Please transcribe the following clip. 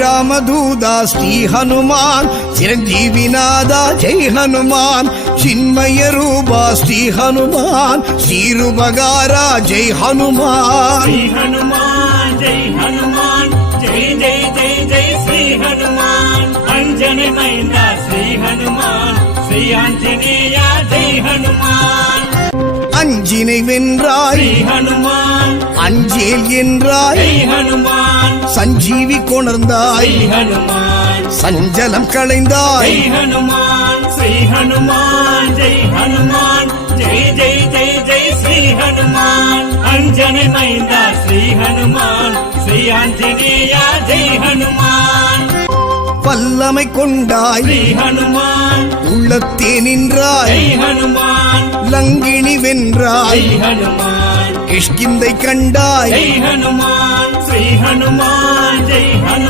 శ్రీరామదూదా శ్రీ హనుమాన్ చిరంజీవినాదా జై హనుమాన్ చిన్మయ రూపా శ్రీ హనుమాన్ శ్రీరుబగారా జై హనుమాన్ శ్రీ హనుమాన్ జై హనుమాన్ జై జై జై జై శ్రీ హనుమాన్ అంజనమైన శ్రీ హనుమాన్ శ్రీ ఆంజనేయ జై హనుమాన్ அஞ்சினை வென்றாய் శ్రీ హనుమాన్ அஞ்சேல் என்றாய் జై హనుమాன் சஞ்சீவி கொணர்ந்தாய் శ్రీ హనుమాన్ சஞ்சலம் களைந்தாய் జై హనుమాన్ శ్రీ హనుమాన్ జై హనుమాన్ జై జై జై జై శ్రీ హనుమాన్ అంజనమైన శ్రీ హనుమాన్ శ్రీ ఆంజనేయ జై హనుమాన్ வல்லமை கொண்டாய் శ్రీ హనుమాన్ உள்ளத்தே நின்றாய் జై హనుమాన్ லங்கினி வென்றாய் జై హనుమాన్ கிஷ்கிந்தை கண்டாய் జై హనుమాన్ శ్రీ హనుమాన్ జై హనుమాన్